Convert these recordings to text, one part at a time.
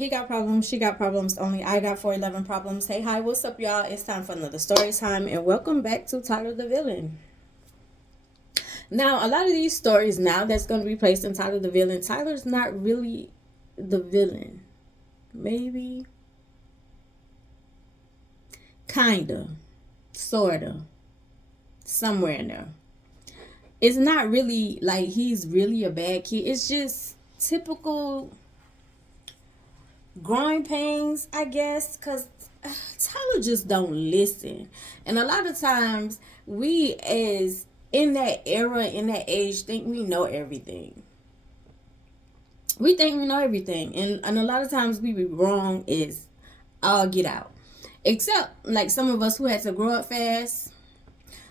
He got problems, she got problems, only I got 411 problems. Hey, hi, what's up, y'all? It's time for another story time, and welcome back to Tyler the Villain. Now, a lot of these stories now that's going to be placed in Tyler the Villain, Tyler's not really the villain. Maybe. Kinda. Sorta. Somewhere in there. It's not really like he's really a bad kid. It's just typical growing pains, I guess, because Tyler just don't listen. And a lot of times we as in that era, in that age, think we know everything. We think we know everything. And a lot of times we be wrong is all get out. Except like some of us who had to grow up fast.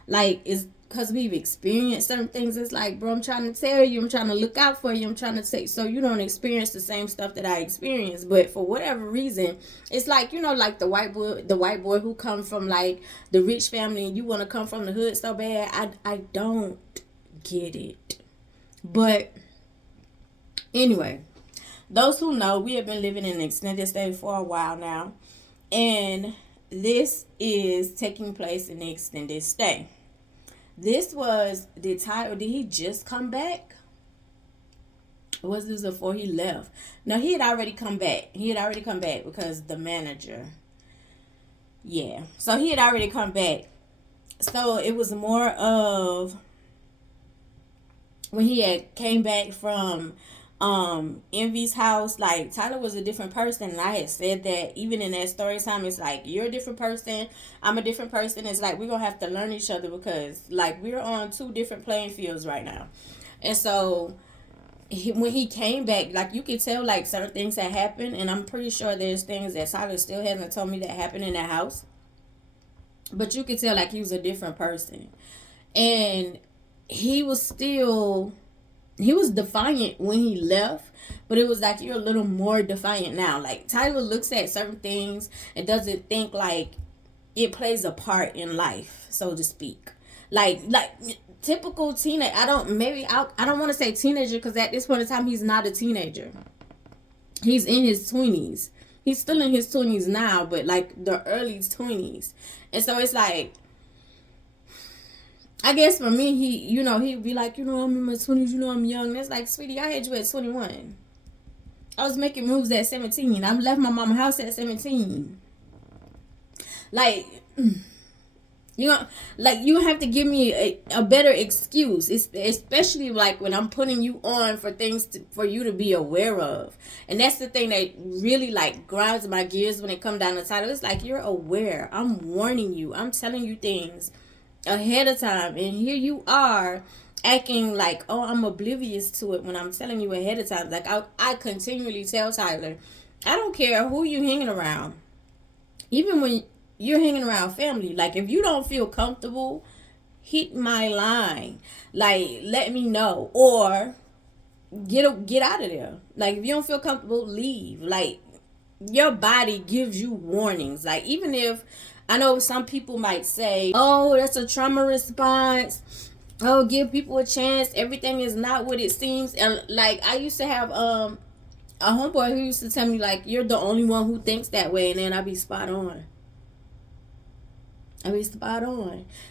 Like it's because we've experienced certain things. It's like, bro, I'm trying to tell you, I'm trying to look out for you, I'm trying to say so you don't experience the same stuff that I experienced. But for whatever reason, it's like, you know, like the white boy who come from like the rich family and you want to come from the hood so bad. I don't get it. But anyway, those who know, we have been living in an extended stay for a while now, and this is taking place in the extended stay. This was the title. Did he just come back? Or was this before he left? No, he had already come back. He had already come back because the manager. Yeah. So he had already come back. So it was more of when he had came back from Envy's house. Like Tyler was a different person, and I had said that even in that story time. It's like you're a different person, I'm a different person. It's like we're gonna have to learn each other because like we're on two different playing fields right now. And so when he came back, like you could tell like certain things that happened, and I'm pretty sure there's things that Tyler still hasn't told me that happened in that house, but you could tell like he was a different person. And he was still, he was defiant when he left, but it was like you're a little more defiant now. Like Tyler looks at certain things and doesn't think like it plays a part in life, so to speak. Like typical teenage. I don't want to say teenager because at this point in time he's not a teenager. He's in his 20s. He's still in his 20s now, but like the early 20s. And so it's like, I guess for me, he'd be like, I'm in my 20s, I'm young. That's like, sweetie, I had you at 21. I was making moves at 17. I left my mama's house at 17. Like, you have to give me a better excuse. Especially like when I'm putting you on for things for you to be aware of. And that's the thing that really like grinds my gears when it comes down to title. It's like, you're aware. I'm warning you. I'm telling you things ahead of time, and here you are acting like, oh, I'm oblivious to it when I'm telling you ahead of time. Like I continually tell Tyler, I don't care who you hanging around, even when you're hanging around family. Like if you don't feel comfortable, hit my line, like let me know, or get out of there. Like if you don't feel comfortable, leave. Like your body gives you warnings. Like even if I know some people might say, oh, that's a trauma response. Oh, give people a chance. Everything is not what it seems. And like I used to have a homeboy who used to tell me like, you're the only one who thinks that way, and then I'd be spot on.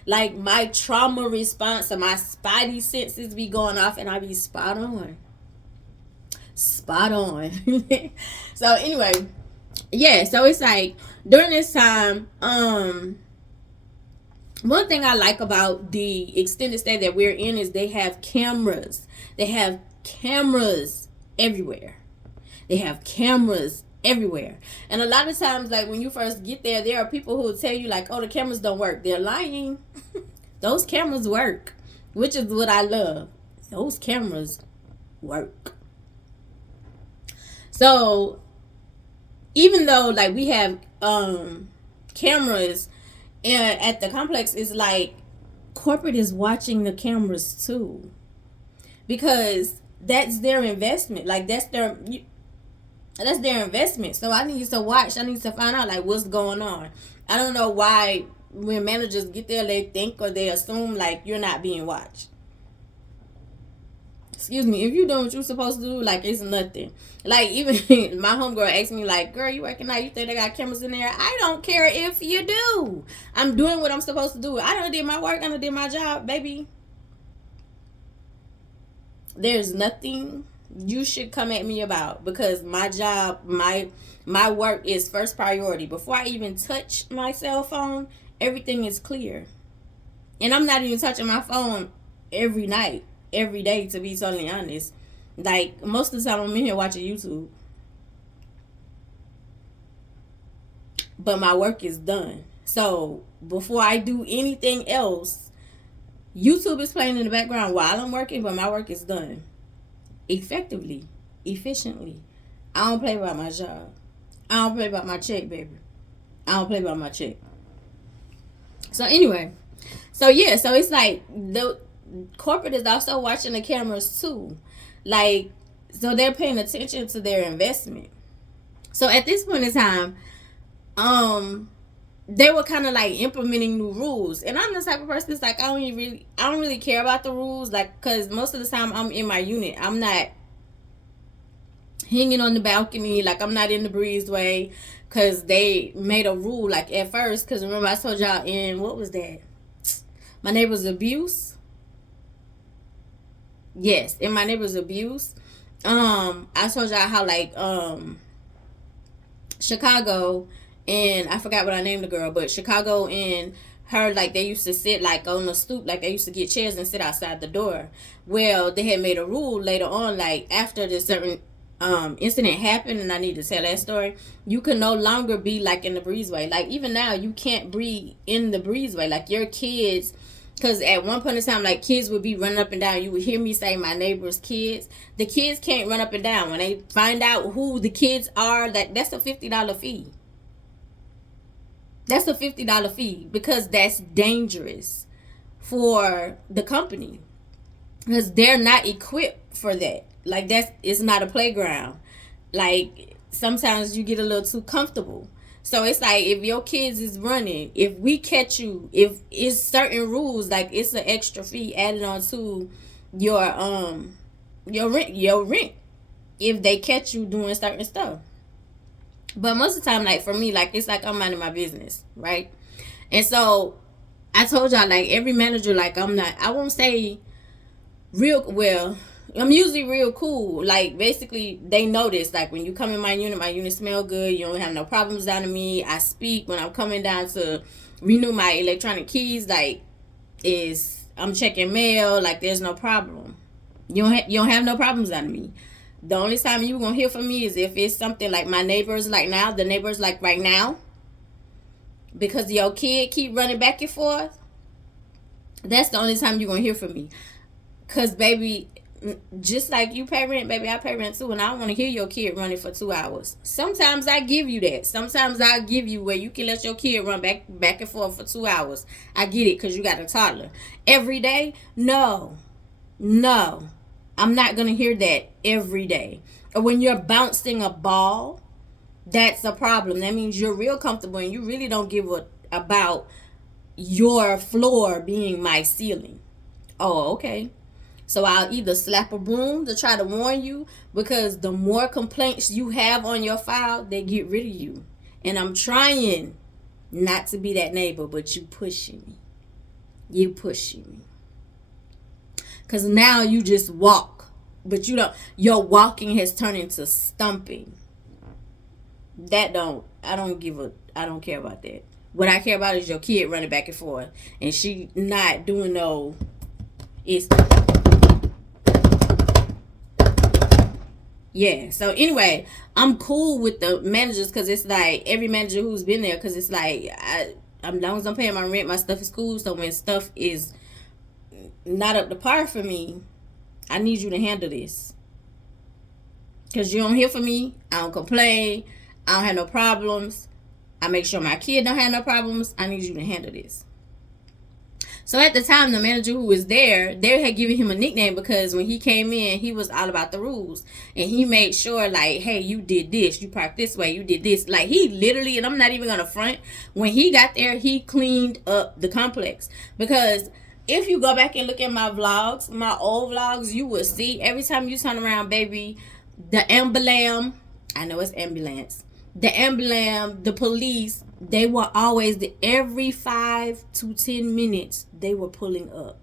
Like my trauma response and my spidey senses be going off, and I be spot on. So anyway, yeah, so it's like during this time, one thing I like about the extended stay that we're in is they have cameras. They have cameras everywhere. And a lot of times, like when you first get there are people who will tell you like, oh, the cameras don't work. They're lying. Those cameras work, which is what I love. Those cameras work. So even though like we have cameras at the complex, is like corporate is watching the cameras too, because that's their investment. Like that's their investment. So I need to watch. I need to find out like what's going on. I don't know why when managers get there they think or they assume like you're not being watched. excuse me, if you doing what you're supposed to do, like, it's nothing. Like, even my homegirl asked me, like, girl, you working out? You think they got cameras in there? I don't care if you do. I'm doing what I'm supposed to do. I done did my work. I done did my job, baby. There's nothing you should come at me about, because my job, my work is first priority. Before I even touch my cell phone, everything is clear. And I'm not even touching my phone every night, every day, to be totally honest. Like, most of the time I'm in here watching YouTube. But my work is done. So before I do anything else, YouTube is playing in the background while I'm working, but my work is done. Effectively, efficiently. I don't play about my job. I don't play about my check, baby. I don't play about my check. So anyway, so yeah, so it's like the corporate is also watching the cameras too. Like, so they're paying attention to their investment. So at this point in time, they were kind of like implementing new rules, and I'm the type of person that's like, I don't really care about the rules, like, because most of the time I'm in my unit. I'm not hanging on the balcony, like, I'm not in the breezeway, because they made a rule, like, at first, because remember I told y'all in, what was that, my neighbor's abuse. Yes, in my neighbor's abuse, I told y'all how, like, Chicago, and I forgot what I named the girl, but Chicago and her, like, they used to sit, like, on the stoop, like, they used to get chairs and sit outside the door. Well, they had made a rule later on, like, after the certain incident happened, and I need to tell that story, you can no longer be, like, in the breezeway. Like, even now, you can't breathe in the breezeway. Like, your kids, because at one point in time, like, kids would be running up and down. You would hear me say my neighbor's kids. The kids can't run up and down. When they find out who the kids are, that's a $50 fee. That's a $50 fee, because that's dangerous for the company, because they're not equipped for that. Like, it's not a playground. Like, sometimes you get a little too comfortable. So it's like, if your kids is running, if we catch you, if it's certain rules, like, it's an extra fee added on to your rent if they catch you doing certain stuff. But most of the time, like, for me, like, it's like I'm minding my business, right? And so I told y'all, like, every manager, like, I won't say real well. I'm usually real cool. Like, basically, they notice, like, when you come in my unit smell good. You don't have no problems down to me. I speak when I'm coming down to renew my electronic keys. Like, I'm checking mail. Like, there's no problem. You don't have no problems down to me. The only time you're going to hear from me is if it's something like my neighbors, like now, the neighbors, like right now, because your kid keep running back and forth. That's the only time you're going to hear from me. Because, baby, just like you pay rent, baby, I pay rent too, and I don't want to hear your kid running for 2 hours. Sometimes I give you that. Sometimes I give you where you can let your kid run back and forth for 2 hours. I get it, because you got a toddler. Every day? No. I'm not going to hear that every day. Or when you're bouncing a ball, that's a problem. That means you're real comfortable and you really don't give about your floor being my ceiling. Oh, okay. So I'll either slap a broom to try to warn you, because the more complaints you have on your file, they get rid of you. And I'm trying not to be that neighbor, but you pushing me. You pushing me. Because now you just walk. But your walking has turned into stumping. I don't care about that. What I care about is your kid running back and forth. And she not doing yeah. So anyway, I'm cool with the managers, because it's like every manager who's been there, because it's like, as long as I'm paying my rent, my stuff is cool. So when stuff is not up to par for me, I need you to handle this. Because you don't hear from me. I don't complain. I don't have no problems. I make sure my kid don't have no problems. I need you to handle this. So at the time, the manager who was there, they had given him a nickname, because when he came in, he was all about the rules. And he made sure, like, hey, you did this. You parked this way. You did this. Like, he literally, and I'm not even going to front, when he got there, he cleaned up the complex. Because If you go back and look at my vlogs, my old vlogs, you will see every time you turn around, baby, the ambulance, I know it's ambulance, the ambulance, the police, they were always, every 5 to 10 minutes, they were pulling up.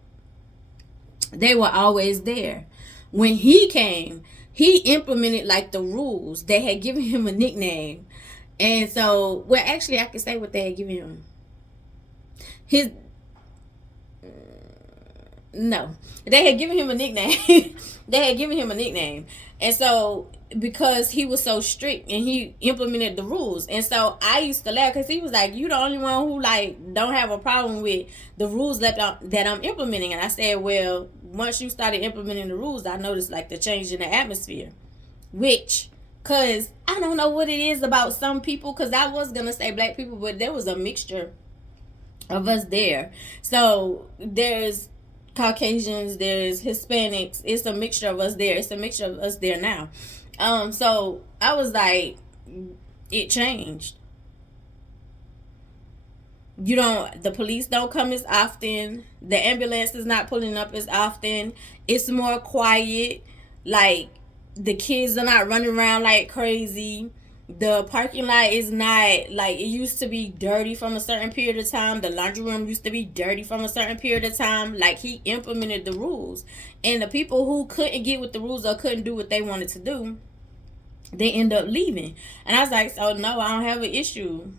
They were always there. When he came, he implemented like the rules. They had given him a nickname. And so, well, actually, I can say what they had given him. His, no, they had given him a nickname. They had given him a nickname. And so, because he was so strict and he implemented the rules. And so, I used to laugh because he was like, you the only one who, like, don't have a problem with the rules that I'm implementing. And I said, well, once you started implementing the rules, I noticed, like, the change in the atmosphere. Which, because I don't know what it is about some people, because I was going to say black people, but there was a mixture of us there. So, there's Caucasians, there's Hispanics, it's a mixture of us there. It's a mixture of us there now. So I was like, it changed. The police don't come as often. The ambulance is not pulling up as often. It's more quiet. Like, the kids are not running around like crazy. The parking lot is not, like, it used to be dirty from a certain period of time. The laundry room used to be dirty from a certain period of time. Like, he implemented the rules. And the people who couldn't get with the rules or couldn't do what they wanted to do, they end up leaving. And I was like, so no, I don't have an issue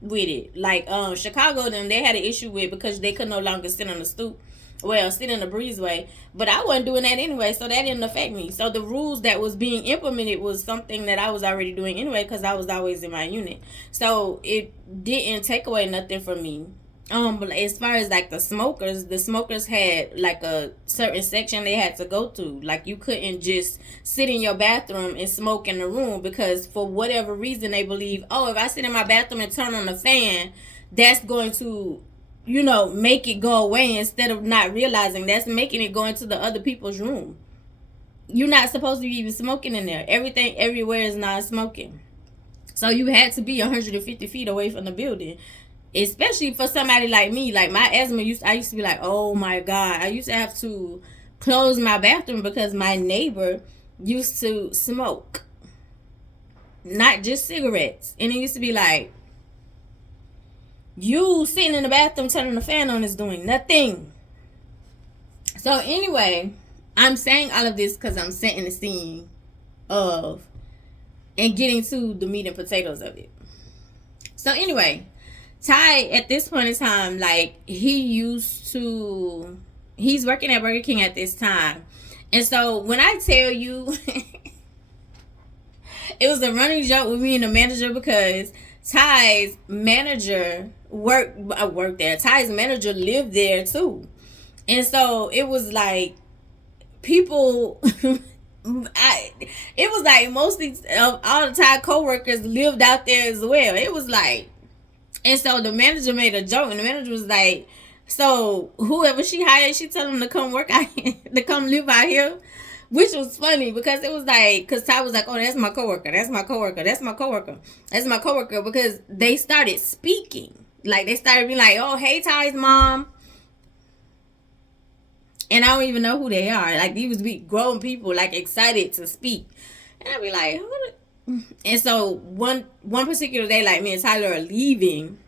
with it. Like, Chicago, they had an issue with, because they could no longer sit on the stoop. Well, sit in the breezeway. But I wasn't doing that anyway, so that didn't affect me. So the rules that was being implemented was something that I was already doing anyway, because I was always in my unit. So it didn't take away nothing from me. But as far as like the smokers had like a certain section they had to go to. Like, you couldn't just sit in your bathroom and smoke in the room, because for whatever reason they believe, oh, if I sit in my bathroom and turn on the fan, that's going to, make it go away, instead of not realizing that's making it go into the other people's room. You're not supposed to be even smoking in there. Everything everywhere is not smoking. So you had to be 150 feet away from the building. Especially for somebody like me. Like, my asthma, I used to be like, oh my God. I used to have to close my bathroom because my neighbor used to smoke. Not just cigarettes. And it used to be like, you sitting in the bathroom turning the fan on is doing nothing. So anyway, I'm saying all of this because I'm setting the scene of and getting to the meat and potatoes of it. So anyway, Ty, at this point in time, like, he's working at Burger King at this time. And so when I tell you, it was a running joke with me and the manager, because Ty's manager worked there. Ty's manager lived there too. And so it was like people, it was like mostly all the Ty co-workers lived out there as well. It was like, and so the manager made a joke, and the manager was like, so whoever she hired, she tell them to come work out here, to come live out here. Which was funny, because it was like, because Ty was like, oh, that's my coworker, that's my coworker, that's my coworker, that's my coworker, because they started speaking. Like, they started being like, oh, hey, Ty's mom. And I don't even know who they are. Like, these was grown people, like, excited to speak. And I'd be like, who the... And so one particular day, like, me and Tyler are leaving,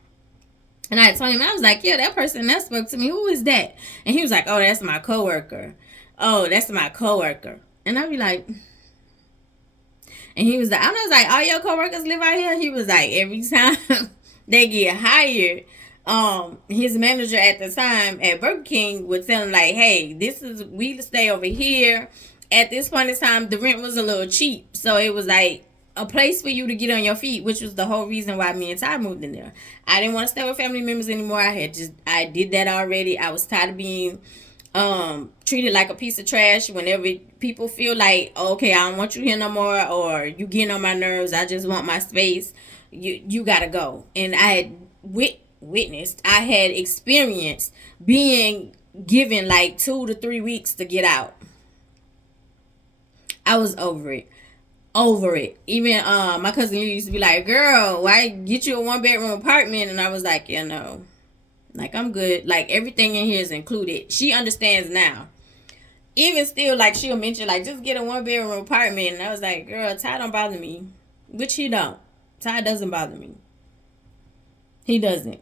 and I told him, I was like, yeah, that person that spoke to me, who is that? And he was like, oh, that's my coworker. Oh, that's my coworker. And I'd be like, and he was like, I was like, all your coworkers live out here? He was like, every time they get hired, his manager at the time at Burger King would tell him, like, hey, we stay over here. At this point in time, the rent was a little cheap, so it was like a place for you to get on your feet, which was the whole reason why me and Ty moved in there. I didn't want to stay with family members anymore. I did that already. I was tired of being treated like a piece of trash whenever people feel like, oh, okay, I don't want you here no more, or you getting on my nerves, I just want my space, you gotta go. And I had I had experienced being given like 2 to 3 weeks to get out. I was over it. Even my cousin used to be like, girl, why get you a 1-bedroom apartment? And I was like, yeah, no, Like, I'm good. Like, everything in here is included. She understands now. Even still, like, she'll mention, like, just get a 1-bedroom apartment. And I was like, girl, Ty don't bother me. Which he don't. Ty doesn't bother me. He doesn't.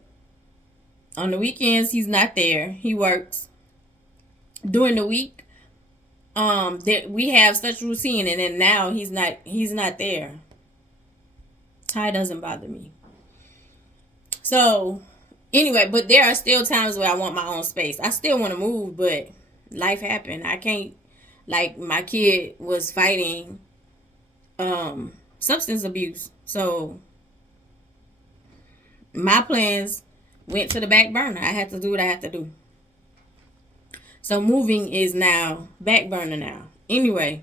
On the weekends, he's not there. He works. During the week, we have such routine, and then now he's not there. Ty doesn't bother me. So, anyway, but there are still times where I want my own space. I still want to move, but life happened. I can't, like, my kid was fighting substance abuse. So, my plans went to the back burner. I had to do what I had to do. So, moving is now back burner now. Anyway.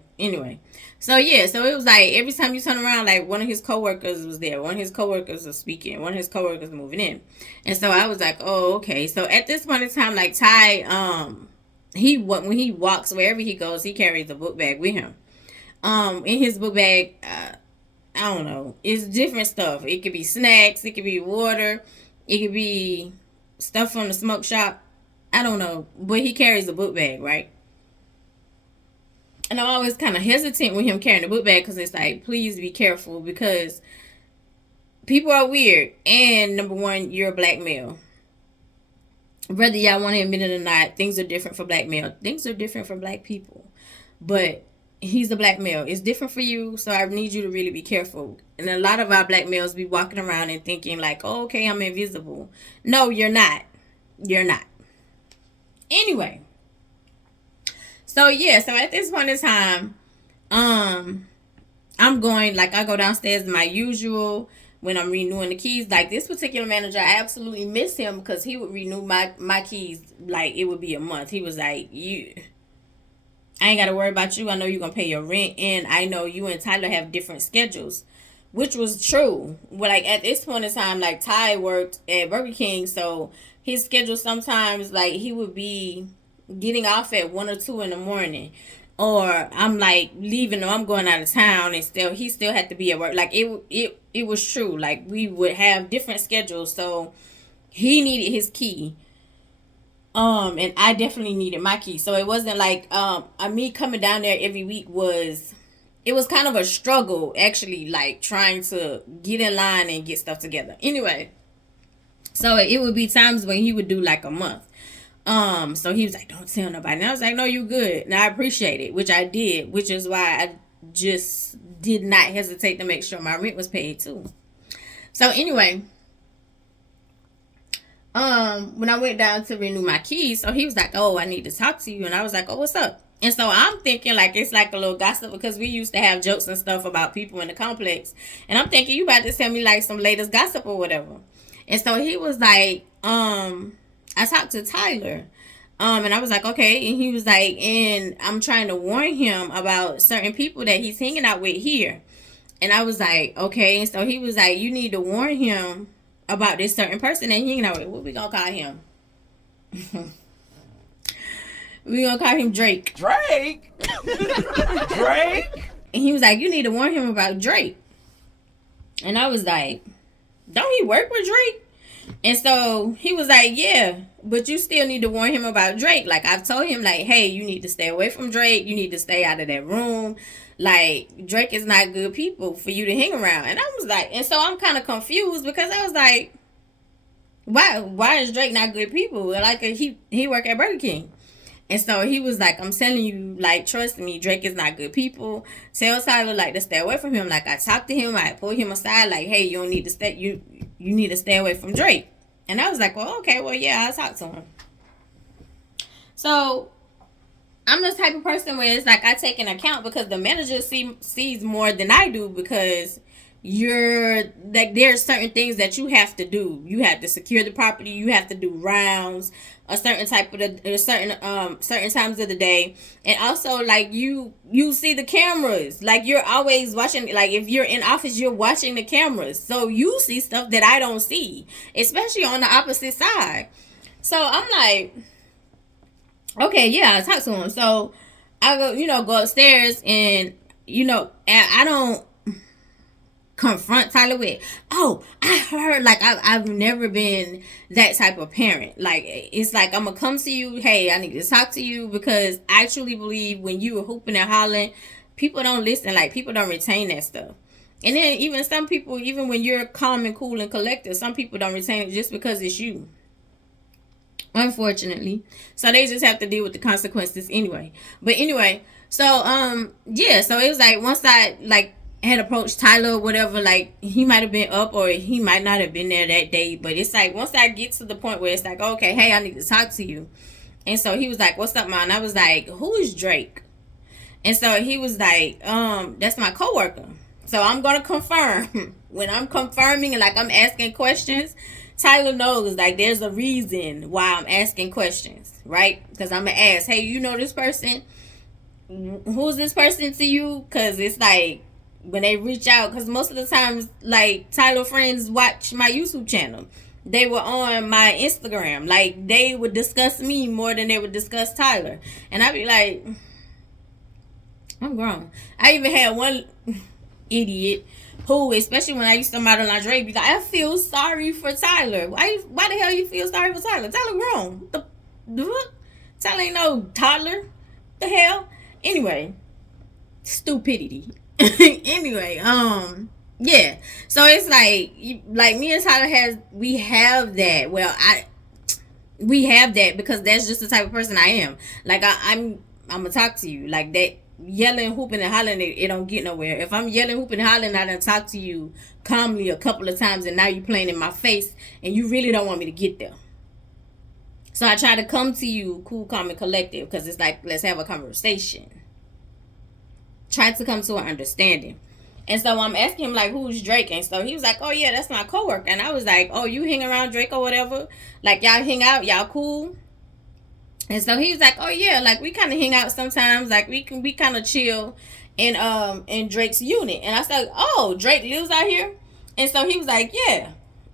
So, yeah. So, it was like every time you turn around, like, one of his coworkers was there. One of his coworkers was speaking. One of his coworkers moving in. And so, I was like, oh, okay. So, at this point in time, like, Ty, when he walks, wherever he goes, he carries a book bag with him. In his book bag, I don't know. It's different stuff. It could be snacks. It could be water. It could be stuff from the smoke shop. I don't know. But he carries a book bag, right? And I'm always kind of hesitant with him carrying the book bag because it's like, please be careful because people are weird. And number one, you're a black male. Whether y'all want to admit it or not, things are different for black male. Things are different for black people. But he's a black male. It's different for you, so I need you to really be careful. And a lot of our black males be walking around and thinking like, oh, okay, I'm invisible. No, you're not. You're not. Anyway. So, yeah. So, at this point in time, I'm going, like, I go downstairs my usual when I'm renewing the keys. Like, this particular manager, I absolutely miss him because he would renew my keys like it would be a month. He was like, I ain't got to worry about you. I know you're going to pay your rent. And I know you and Tyler have different schedules. Which was true. But, like, at this point in time, like, Ty worked at Burger King. So, his schedule sometimes, like, he would be getting off at 1 or 2 in the morning. Or I'm, like, leaving or I'm going out of town. And he still had to be at work. Like, it was true. Like, we would have different schedules. So, he needed his key. And I definitely needed my key. So it wasn't like me coming down there every week was kind of a struggle actually, like trying to get in line and get stuff together. Anyway, so it would be times when he would do like a month. So he was like, don't tell nobody. And I was like, no, you good. And I appreciate it, which I did, which is why I just did not hesitate to make sure my rent was paid too. So anyway, when I went down to renew my keys, so he was like, oh, I need to talk to you. And I was like, oh, what's up? And so I'm thinking like it's like a little gossip because we used to have jokes and stuff about people in the complex. And I'm thinking you about to tell me like some latest gossip or whatever. And so he was like, I talked to Tyler. And I was like, okay. And he was like, and I'm trying to warn him about certain people that he's hanging out with here. And I was like, okay. And so he was like, you need to warn him about this certain person that he hanging out with. What we gonna call him? We gonna call him Drake. Drake? Drake? And he was like, you need to warn him about Drake. And I was like, don't he work with Drake? And so he was like, yeah, but you still need to warn him about Drake. Like, I've told him, like, hey, you need to stay away from Drake. You need to stay out of that room. Like, Drake is not good people for you to hang around. And I was like, and so I'm kind of confused because I was like, why is Drake not good people? Like, he work at Burger King. And so he was like, I'm telling you, like, trust me, Drake is not good people. Tell Tyler, like, to stay away from him. Like, I talked to him. I pulled him aside, like, hey, you don't need to stay, you need to stay away from Drake. And I was like, well, okay, well, yeah, I'll talk to him. So I'm the type of person where it's like I take an account because the manager sees more than I do because you're like there's certain things that you have to do. You have to secure the property. You have to do rounds a certain type of certain times of the day, and also like you see the cameras. Like you're always watching. Like if you're in office, you're watching the cameras, so you see stuff that I don't see, especially on the opposite side. So I'm like, okay, yeah, I talk to him. So I go upstairs and I don't confront Tyler with, oh, I heard, like, I've never been that type of parent. Like, it's like, I'm gonna come to you, hey, I need to talk to you, because I truly believe when you are hooping and hollering, people don't listen, like, people don't retain that stuff. And then even some people, even when you're calm and cool and collected, some people don't retain it just because it's you, unfortunately. So they just have to deal with the consequences anyway. But anyway, so yeah, so it was like, once I like had approached Tyler or whatever, like, he might have been up or he might not have been there that day, but it's like, once I get to the point where it's like, okay, hey, I need to talk to you. And so he was like, what's up, man? I was like, who is Drake? And so he was like, that's my coworker. So I'm gonna confirm. When I'm confirming and like I'm asking questions, Tyler knows, like, there's a reason why I'm asking questions, right? Because I'm gonna ask, hey, you know this person? Who's this person to you? Because it's like, when they reach out, because most of the times, like, Tyler friends watch my YouTube channel. They were on my Instagram. Like, they would discuss me more than they would discuss Tyler. And I'd be like, I'm grown. I even had one idiot who, especially when I used to model lingerie, be like, I feel sorry for Tyler. Why the hell you feel sorry for Tyler? Tyler grown. The what? Tyler ain't no toddler. The hell? Anyway, stupidity. Anyway, yeah. So it's like me and Tyler we have that. Well, we have that because that's just the type of person I am. Like, I'm gonna talk to you like that. Yelling, hooping, and hollering, it don't get nowhere. If I'm yelling, hooping, and hollering, I done talk to you calmly a couple of times, and now you playing in my face, and you really don't want me to get there. So I try to come to you cool, calm, and collective, because it's like, let's have a conversation. Try to come to an understanding. And so I'm asking him, like, who's Drake? And so he was like, oh yeah, that's my coworker. And I was like, oh, you hang around Drake or whatever? Like, y'all hang out, y'all cool? And so he was like, oh yeah, like, we kind of hang out sometimes, like, we kind of chill in Drake's unit. And I said, oh, Drake lives out here? And so he was like, yeah.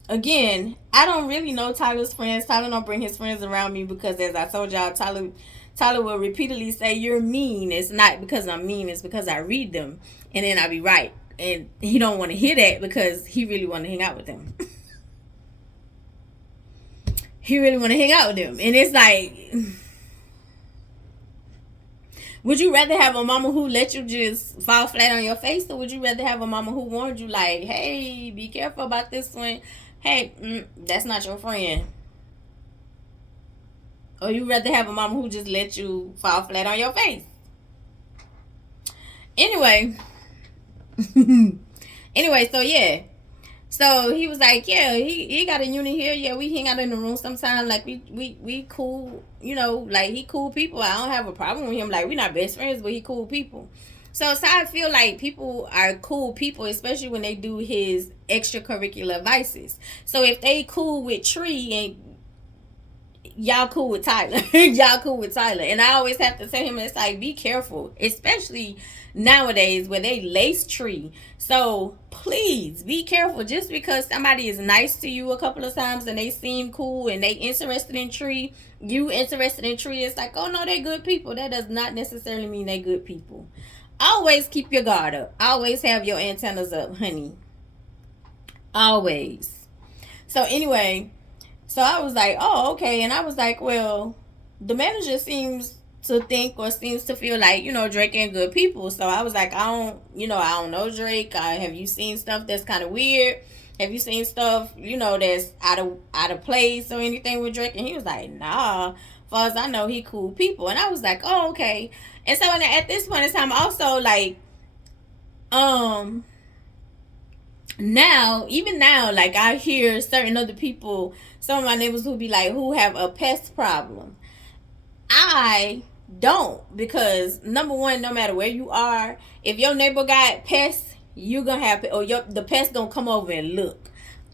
Again, I don't really know Tyler's friends. Tyler don't bring his friends around me because, as I told y'all, Tyler will repeatedly say, you're mean. It's not because I'm mean, it's because I read them, and then I be right. And he don't want to hear that because he really want to hang out with them. He really want to hang out with them. And it's like, would you rather have a mama who let you just fall flat on your face, or would you rather have a mama who warned you, like, hey, be careful about this one? Hey, that's not your friend. Or you rather have a mama who just let you fall flat on your face? Anyway. So yeah. So he was like, yeah, he got a unit here. Yeah, we hang out in the room sometimes. Like, we cool, you know, like, he cool people. I don't have a problem with him. Like, we not best friends, but he cool people. So I feel like people are cool people, especially when they do his extracurricular vices. So if they cool with Tree and y'all cool with Tyler, y'all cool with Tyler. And I always have to tell him, it's like, be careful, especially nowadays where they lace Tree. So please be careful. Just because somebody is nice to you a couple of times and they seem cool and they interested in Tree, you interested in Tree, it's like, oh no, they good people. That does not necessarily mean they good people. Always keep your guard up. Always have your antennas up, honey. Always. So anyway, so I was like, oh, okay. And I was like, well, the manager seems to think or seems to feel like, you know, Drake ain't good people. So I was like, I don't know Drake. Have you seen stuff that's kind of weird? Have you seen stuff, you know, that's out of place or anything with Drake? And he was like, nah. As far as I know, he cool people. And I was like, oh, okay. And so at this point in time, also, like, even now, like, I hear certain other people, some of my neighbors who be like, who have a pest problem. I don't, because number one, no matter where you are, if your neighbor got pests, you gonna have, or the pest gonna come over and look.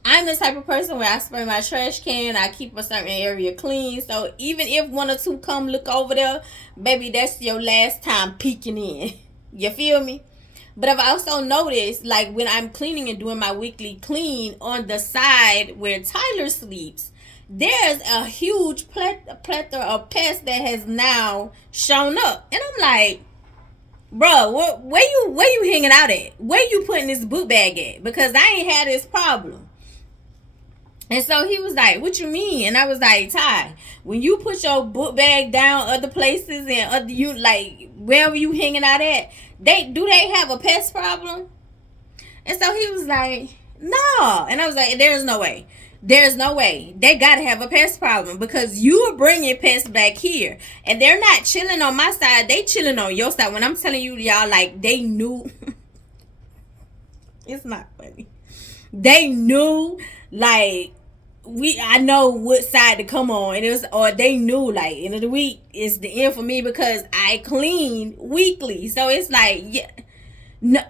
I'm the type of person where I spray my trash can, I keep a certain area clean, so even if one or two come look over there, baby, that's your last time peeking in. You feel me? But I've also noticed, like, when I'm cleaning and doing my weekly clean on the side where Tyler sleeps, there's a huge plethora of pests that has now shown up. And I'm like, bro, where you hanging out at? Where you putting this book bag at? Because I ain't had this problem. And so he was like, what you mean? And I was like, Ty, when you put your book bag down other places and other, you like wherever you hanging out at, they have a pest problem? And so he was like, no. And I was like, there's no way. There's no way. They gotta have a pest problem because you are bringing pests back here. And they're not chilling on my side. They chilling on your side. When I'm telling you, y'all, like, they knew. It's not funny. They knew, like, I know what side to come on. And it was, or they knew, like, end of the week is the end for me because I clean weekly. So it's like, yeah. No,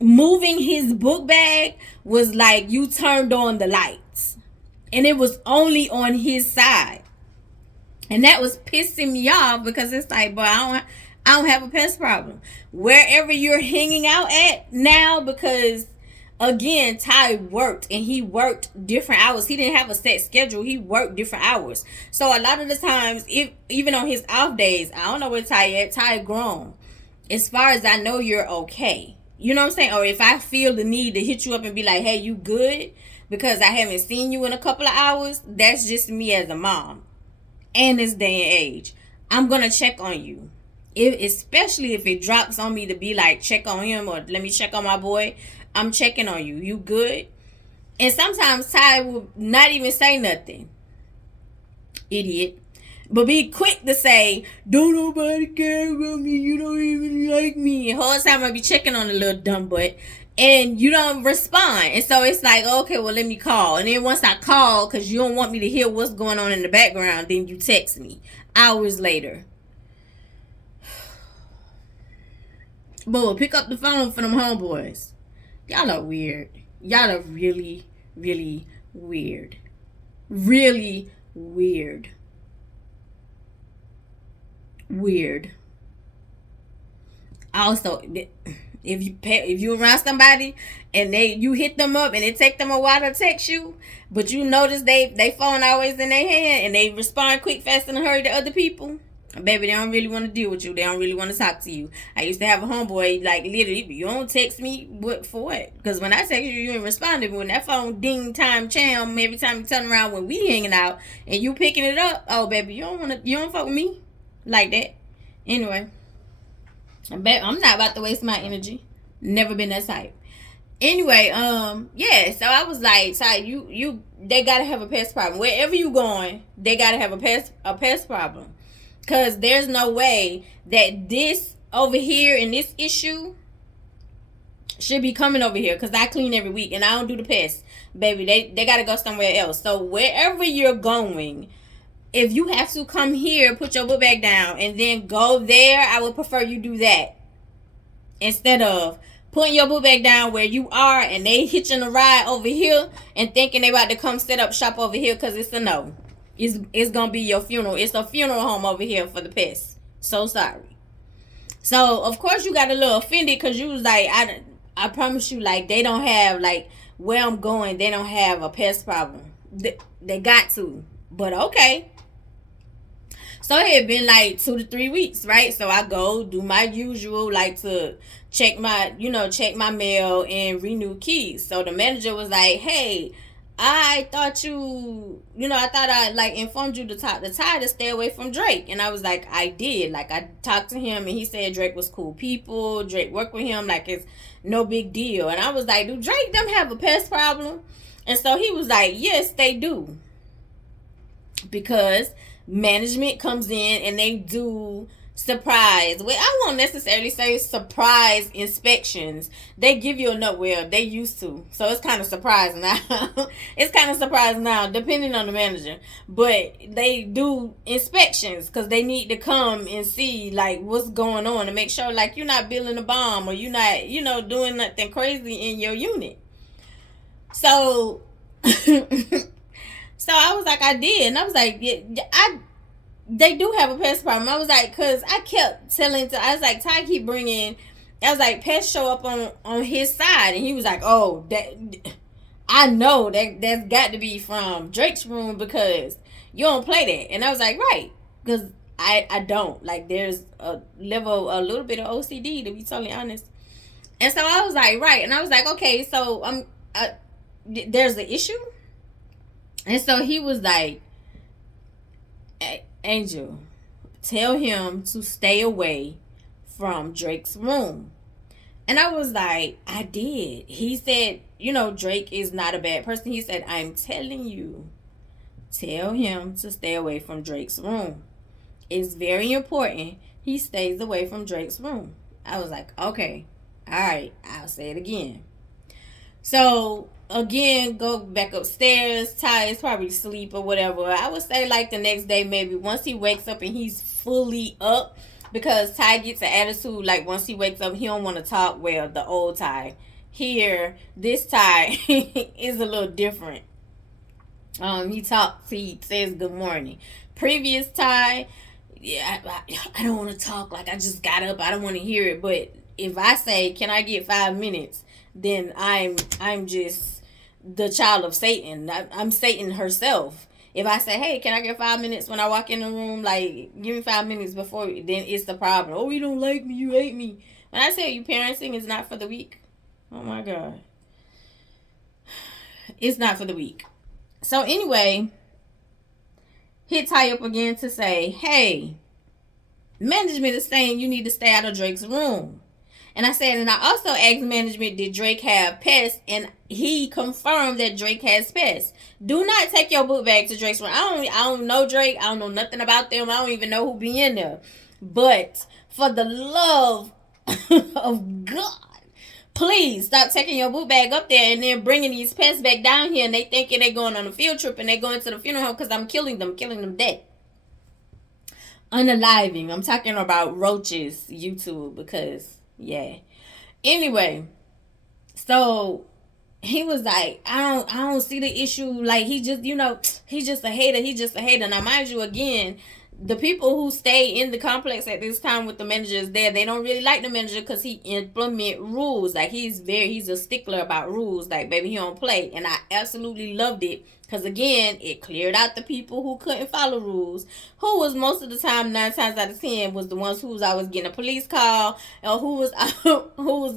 moving his book bag was like you turned on the lights. And it was only on his side. And that was pissing me off because it's like, boy, I don't have a pest problem. Wherever you're hanging out at now, because again, Ty worked and he worked different hours. He didn't have a set schedule. He worked different hours. So a lot of the times, even on his off days, I don't know where Ty at. Ty grown. As far as I know, you're okay. You know what I'm saying? Or if I feel the need to hit you up and be like, hey, you good? Because I haven't seen you in a couple of hours. That's just me as a mom. And this day and age, I'm going to check on you. Especially if it drops on me to be like, check on him or let me check on my boy. I'm checking on you. You good? And sometimes Ty will not even say nothing. Idiot. But be quick to say, don't nobody care about me. You don't even like me. And the whole time I be checking on the little dumb butt. And you don't respond. And so it's like, okay, well, let me call. And then once I call, because you don't want me to hear what's going on in the background, then you text me hours later. Boy, pick up the phone for them homeboys. Y'all are weird. Y'all are really, really weird. Really weird. Weird. Also, if you around somebody and you hit them up and it take them a while to text you, but you notice they phone always in their hand and they respond quick, fast, and hurry to other people, baby, they don't really want to deal with you. They don't really want to talk to you. I used to have a homeboy, like, literally, you don't text me, for what? Because when I text you ain't responding. When that phone ding time cham every time you turn around when we hanging out and you picking it up, oh baby, you don't fuck with me like that. Anyway, I'm not about to waste my energy. Never been that type. Anyway, yeah, so I was like, they gotta have a pest problem. Wherever you going, they gotta have a pest problem. Cause there's no way that this over here in this issue should be coming over here. Cause I clean every week and I don't do the pests. Baby, they gotta go somewhere else. So wherever you're going, if you have to come here, put your book bag down, and then go there, I would prefer you do that. Instead of putting your book bag down where you are, and they hitching a ride over here, and thinking they about to come set up shop over here, because it's a no. It's going to be your funeral. It's a funeral home over here for the pests. So sorry. So, of course, you got a little offended, because you was like, I promise you, like, they don't have, like, where I'm going, they don't have a pest problem. They got to. But okay. So it had been like 2 to 3 weeks, right? So I go do my usual, like, to check my mail and renew keys. So the manager was like, hey, I thought I like informed you to stay away from Drake. And I was like, I did. Like, I talked to him and he said Drake was cool people. Drake worked with him. Like, it's no big deal. And I was like, do Drake them have a pest problem? And so he was like, yes, they do. Because management comes in and they do surprise, well, I won't necessarily say surprise inspections. They give you a note, well, they used to, so it's kind of surprising now. It's kind of surprising now, depending on the manager, but they do inspections because they need to come and see like what's going on and make sure like you're not building a bomb or you're not doing nothing crazy in your unit. So so I was like, I did. And I was like, yeah, they do have a pest problem. I was like, because I kept telling, I was like, Ty keep bringing, I was like, pests show up on his side. And he was like, oh, that I know that's got to be from Drake's room because you don't play that. And I was like, right. Because I don't. Like, there's a little bit of OCD, to be totally honest. And so I was like, right. And I was like, okay, so there's the issue. And so he was like, Angel, tell him to stay away from Drake's room. And I was like, I did. He said, Drake is not a bad person. He said, I'm telling you, tell him to stay away from Drake's room. It's very important he stays away from Drake's room. I was like, okay, all right, I'll say it again. So, again, go back upstairs. Ty is probably asleep or whatever. I would say, like, the next day, maybe, once he wakes up and he's fully up, because Ty gets an attitude, like, once he wakes up, he don't want to talk. Well, the old Ty. Here, this Ty is a little different. He talks, he says good morning. Previous Ty, yeah, I don't want to talk. Like, I just got up. I don't want to hear it. But if I say, can I get 5 minutes, then I'm just the child of Satan. I'm Satan herself. If I say, hey, can I get 5 minutes when I walk in the room? Like, give me 5 minutes before, then it's the problem. Oh, you don't like me. You hate me. When I say you parenting is not for the weak, oh my God. It's not for the weak. So anyway, hit Ty up again to say, hey, management is saying you need to stay out of Drake's room. And I said, and I also asked management, did Drake have pests? And he confirmed that Drake has pests. Do not take your book bag to Drake's room. I don't know Drake. I don't know nothing about them. I don't even know who be in there. But for the love of God, please stop taking your book bag up there and then bringing these pests back down here, and they thinking they're going on a field trip and they're going to the funeral home because I'm killing them dead. Unaliving. I'm talking about roaches, YouTube, because, yeah. Anyway, so he was like, I don't see the issue. Like, he just, he's just a hater. He's just a hater. Now, mind you, again, the people who stay in the complex at this time with the managers there, they don't really like the manager because he implement rules. Like, he's a stickler about rules. Like, baby, he don't play. And I absolutely loved it because, again, it cleared out the people who couldn't follow rules, who was most of the time, 9 times out of 10, was the ones who was always getting a police call, or who was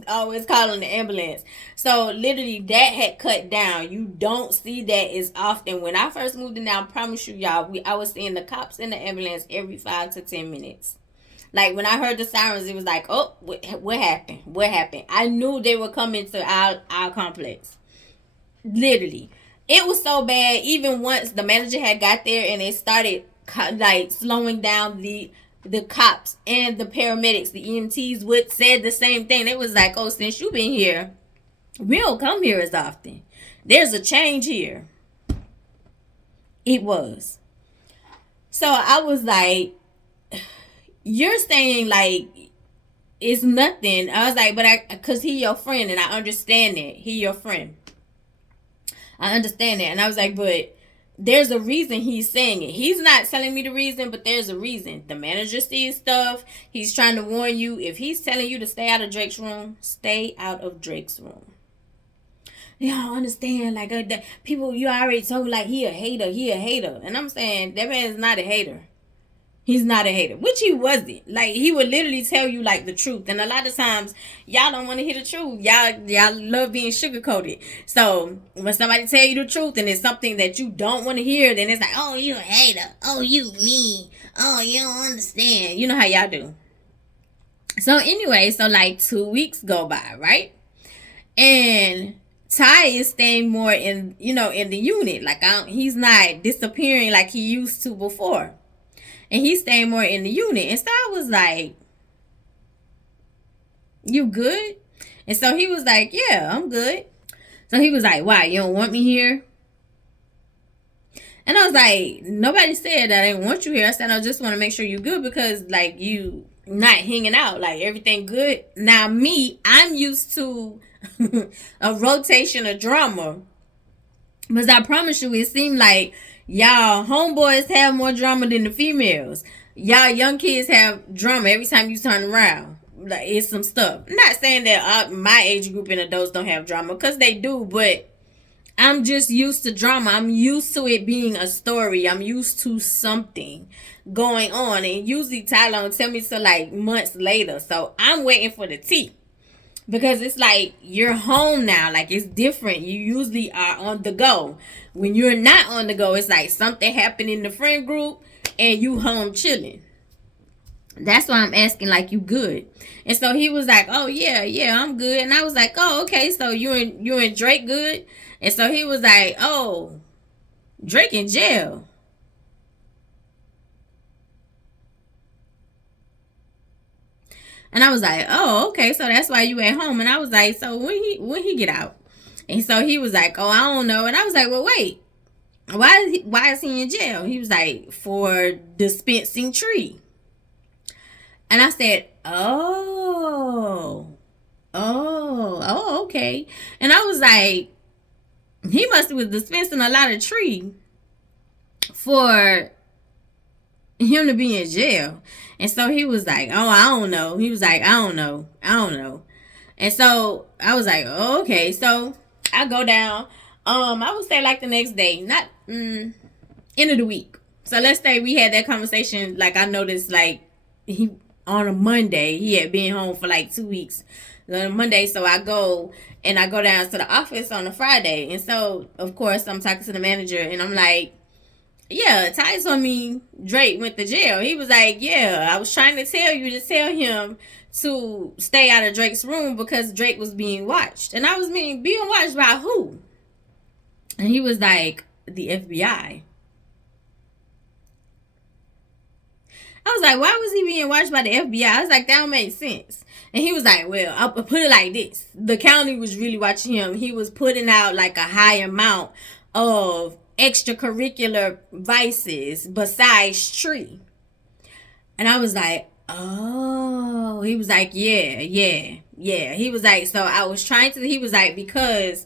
always calling the ambulance. So literally that had cut down. You don't see that as often. When I first moved in there, I promise you, y'all, I was seeing the cops in the ambulance every 5 to 10 minutes. Like, when I heard the sirens, it was like, oh, what happened? What happened? I knew they were coming to our complex. Literally. It was so bad, even once the manager had got there and they started, like, slowing down the cops and the paramedics, the EMTs, said the same thing. They was like, oh, since you've been here, we don't come here as often. There's a change here. It was. So I was like, you're saying, like, it's nothing. I was like, but because he your friend, and I understand that. He your friend. I understand that. And I was like, but there's a reason he's saying it. He's not telling me the reason, but there's a reason. The manager sees stuff. He's trying to warn you. If he's telling you to stay out of Drake's room, stay out of Drake's room. Y'all understand, like, people, you already told, like, he a hater. And I'm saying, that man is not a hater. He's not a hater, which he wasn't. Like, he would literally tell you, like, the truth. And a lot of times, y'all don't want to hear the truth. Y'all love being sugar-coated. So, when somebody tell you the truth and it's something that you don't want to hear, then it's like, oh, you a hater. Oh, you me. Oh, you don't understand. You know how y'all do. So, anyway, like, 2 weeks go by, right? And Ty is staying more in the unit. Like, he's not disappearing like he used to before. And he's staying more in the unit. And so I was like, you good? And so he was like, yeah, I'm good. So he was like, why, you don't want me here? And I was like, nobody said that I didn't want you here. I said, I just want to make sure you're good because, like, you not hanging out. Like, everything good. Now, I'm used to a rotation of drama. Because I promise you, it seemed like y'all homeboys have more drama than the females. Y'all young kids have drama every time you turn around. Like, it's some stuff. I'm not saying that my age group and adults don't have drama, because they do, but I'm just used to drama. I'm used to it being a story. I'm used to something going on. And usually Tyler will tell me so like months later. So I'm waiting for the tea. Because it's like you're home now. Like it's different. You usually are on the go. When you're not on the go, it's like something happened in the friend group and you home chilling. That's why I'm asking, like, you good? And so he was like, oh yeah, I'm good. And I was like, oh, okay, so you and Drake good? And so he was like, oh, Drake in jail. And I was like, oh, okay, so that's why you at home. And I was like, so when he get out? And so he was like, oh, I don't know. And I was like, well, wait, why is he in jail? He was like, for dispensing tree. And I said, oh, okay. And I was like, he must have was dispensing a lot of tree for him to be in jail. And so he was like, oh, I don't know. He was like, I don't know. And so I was like, oh, okay. So I go down. I would say like the next day, not end of the week. So let's say we had that conversation. Like I noticed, like he on a Monday he had been home for like 2 weeks. On a Monday, so I go down to the office on a Friday, and so of course I'm talking to the manager, and I'm like, yeah, Ty told me Drake went to jail. He was like, yeah, I was trying to tell you to tell him to stay out of Drake's room because Drake was being watched. And I was being watched by who? And he was like, the FBI. I was like, why was he being watched by the FBI? I was like, that don't make sense. And he was like, well, I'll put it like this. The county was really watching him. He was putting out like a high amount of extracurricular vices besides tree. And I was like, oh. He was like, yeah. He was like, so I was trying to, he was like, because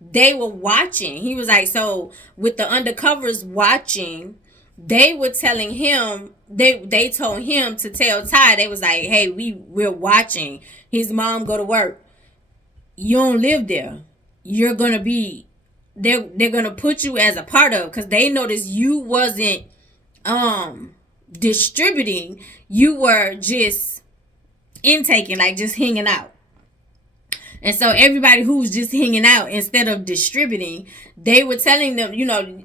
they were watching. He was like, so with the undercovers watching, they were telling him, they told him to tell Ty. They was like, hey, we're watching his mom go to work. You don't live there. You're gonna be, they're gonna put you as a part of, because they noticed you wasn't distributing. You were just intaking, like just hanging out. And so everybody who was just hanging out instead of distributing, they were telling them,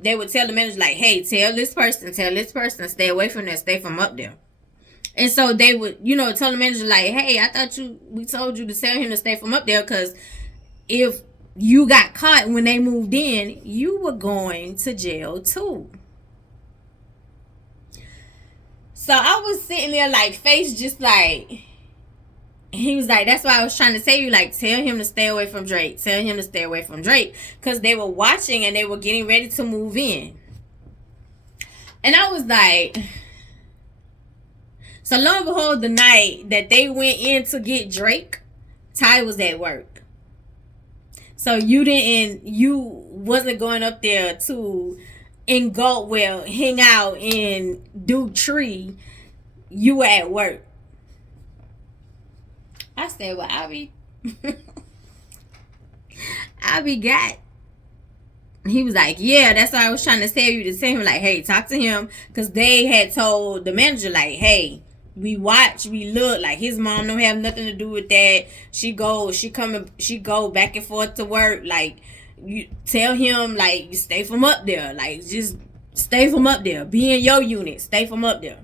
they would tell the manager like, hey, tell this person, stay away from there, stay from up there. And so they would, tell the manager like, hey, I thought we told you to tell him to stay from up there, because if you got caught when they moved in, you were going to jail too. So I was sitting there like, face just like, he was like, that's why I was trying to tell you, like, tell him to stay away from Drake. Because they were watching and they were getting ready to move in. And I was like, so lo and behold, the night that they went in to get Drake, Ty was at work. So you wasn't going up there to engulf, hang out and do tree. You were at work. I said, well, I be got. He was like, yeah, that's why I was trying to tell you to tell him, like, hey, talk to him. Because they had told the manager, like, hey, we watch, we look, like his mom don't have nothing to do with that. She go back and forth to work. Like, you tell him, like, you stay from up there. Like, just stay from up there. Be in your unit. Stay from up there.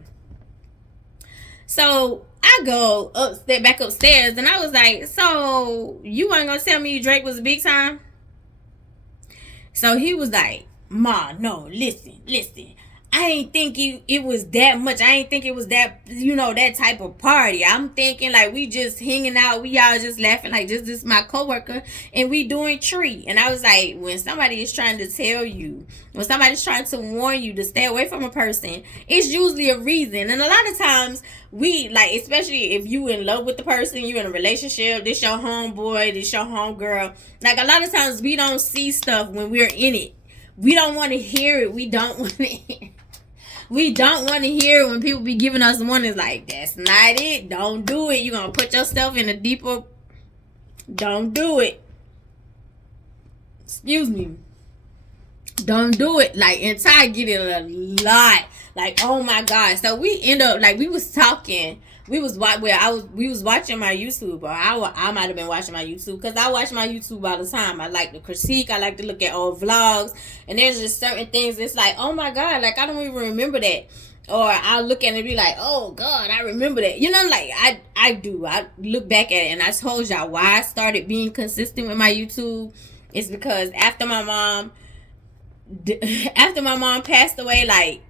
So I go back upstairs, and I was like, so you weren't gonna tell me Drake was big time? So he was like, Ma, no, listen. I ain't think it was that much. I ain't think it was that, that type of party. I'm thinking like we just hanging out. We all just laughing like this is my coworker and we doing tree. And I was like, when somebody is trying to tell you, when somebody's trying to warn you to stay away from a person, it's usually a reason. And a lot of times we, like, especially if you in love with the person, you in a relationship, this your homeboy, this your homegirl. Like a lot of times we don't see stuff when we're in it. We don't want to hear it. We don't want to hear it when people be giving us warnings like, that's not it. Don't do it. You're going to put yourself in a deeper... Don't do it. Excuse me. Don't do it. Like, and Ty get it a lot. Like, oh my God. So we end up, like, we was talking. We was watching my YouTube, or I might have been watching my YouTube, because I watch my YouTube all the time. I like to critique. I like to look at old vlogs, and there's just certain things. It's like, oh my God, like I don't even remember that, or I'll look at it and be like, oh God, I remember that. You know, like I do. I look back at it, and I told y'all why I started being consistent with my YouTube. It's because after my mom passed away, like,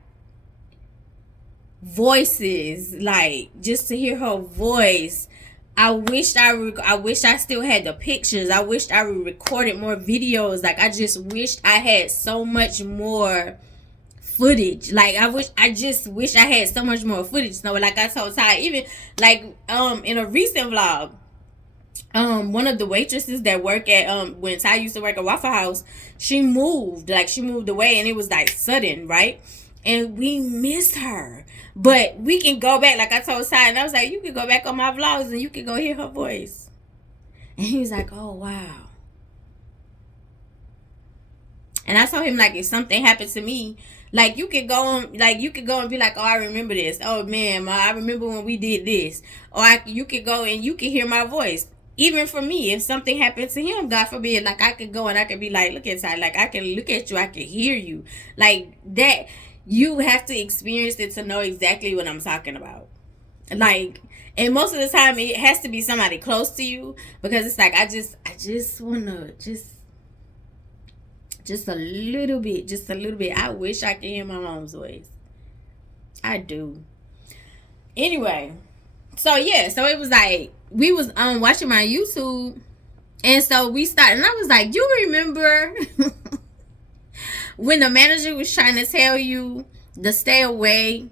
voices, like, just to hear her voice, I wish I still had the pictures. I wished I recorded more videos. Like, I just wished I had so much more footage. Like, I just wish I had so much more footage. So, like I told Ty, even like in a recent vlog, one of the waitresses that work at when Ty used to work at Waffle House, she moved away, and it was like sudden, right? And we missed her. But we can go back, like I told Ty, and I was like, you can go back on my vlogs and you can go hear her voice. And he was like, oh wow. And I told him, like, if something happened to me, like, you could go and be like, oh, I remember this. Oh man, Ma, I remember when we did this. Or you could go and you could hear my voice. Even for me, if something happened to him, God forbid, like, I could go and I could be like, look at Ty, like, I can look at you, I can hear you. Like, that, you have to experience it to know exactly what I'm talking about. Like, and most of the time it has to be somebody close to you, because it's like, I just wanna just a little bit. I wish I could hear my mom's voice. I do. Anyway, so yeah, so it was like, we was watching my YouTube, and so we started, and I was like, you remember when the manager was trying to tell you to stay away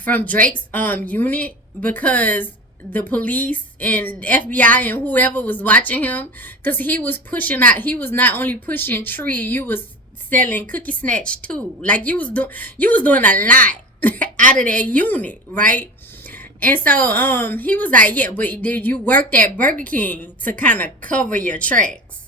from Drake's unit, because the police and FBI and whoever was watching him, because he was not only pushing tree, you was selling cookie snatch too. Like, you was doing a lot out of that unit, right? And so he was like, yeah, but did you work at Burger King to kind of cover your tracks?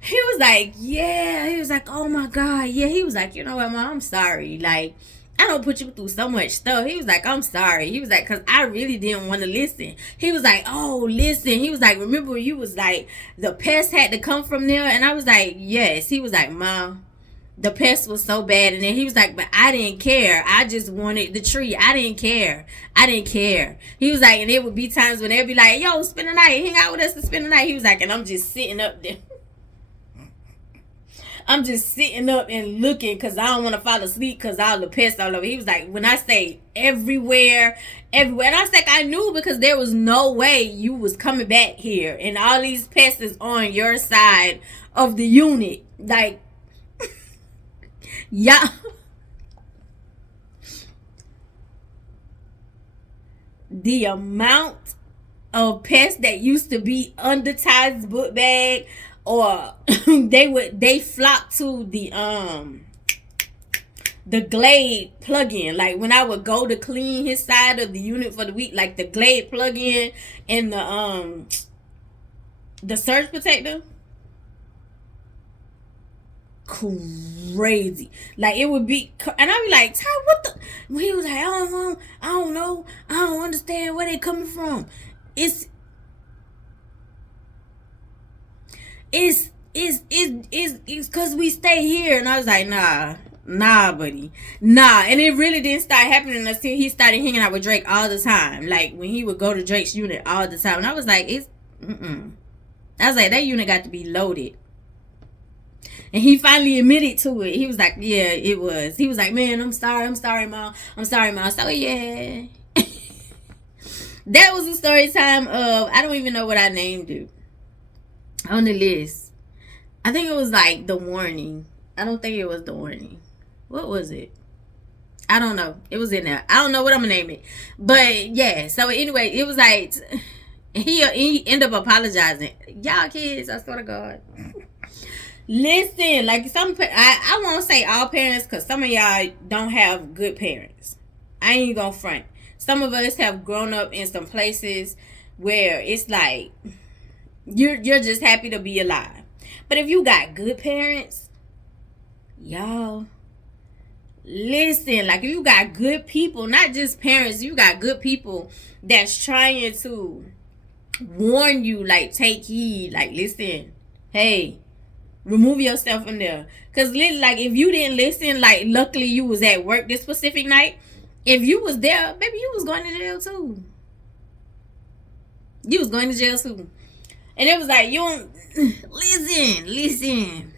He was like, yeah. He was like, oh my God, yeah. He was like, you know what, Mom, I'm sorry. Like, I don't put you through so much stuff. He was like, I'm sorry. He was like, because I really didn't want to listen. He was like, oh, listen. He was like, remember you was like, the pest had to come from there? And I was like, yes. He was like, Mom, the pest was so bad. And then he was like, but I didn't care. I just wanted the tree. I didn't care. He was like, and there would be times when they'd be like, yo, spend the night. Hang out with us to spend the night. He was like, and I'm just sitting up there. I'm just sitting up and looking, because I don't want to fall asleep because all the pests all over. He was like, when I say everywhere. And I was like, I knew, because there was no way you was coming back here. And all these pests is on your side of the unit. Like, yeah. The amount of pests that used to be under Ty's book bag, or they flock to the Glade plug-in. Like, when I would go to clean his side of the unit for the week, like the Glade plug-in and the surge protector, crazy. Like, it would be, and I'd be like, Ty, what the? He was like, I don't know, I don't understand where they coming from. It's because we stay here. And I was like, nah, buddy, nah. And it really didn't start happening until he started hanging out with Drake all the time. Like, when he would go to Drake's unit all the time. And I was like, I was like, that unit got to be loaded. And he finally admitted to it. He was like, yeah, it was. He was like, man, I'm sorry, Mom. So, yeah. That was the story time of, I don't even know what I named it on the list. I think it was like the warning. I don't think it was the warning. What was it? I don't know. It was in there. I don't know what I'm gonna name it. But yeah, so anyway, it was like, he ended up apologizing. Y'all kids, I swear to God. Listen, like, I won't say all parents, because some of y'all don't have good parents. I ain't gonna front. Some of us have grown up in some places where it's like, You're just happy to be alive. But if you got good parents, y'all, listen, like if you got good people, not just parents, you got good people that's trying to warn you, like, take heed, like, listen, hey, remove yourself from there. Because like if you didn't listen, like, luckily you was at work this specific night. If you was there, baby, you was going to jail too. You was going to jail too. And it was like, you don't listen listen.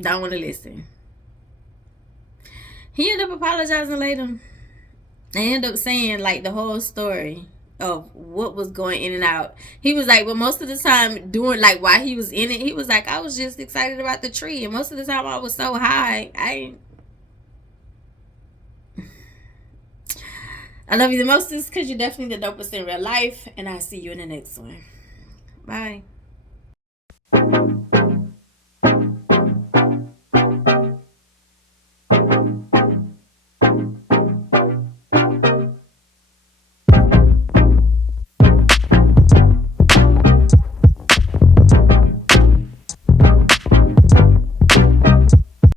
Don't want to listen. He ended up apologizing later. I ended up saying, like, the whole story of what was going in and out. He was like, well, most of the time doing, like, while he was in it, he was like, I was just excited about the tree. And most of the time I was so high, I love you the most because you're definitely the dopest in real life. And I'll see you in the next one. Bye.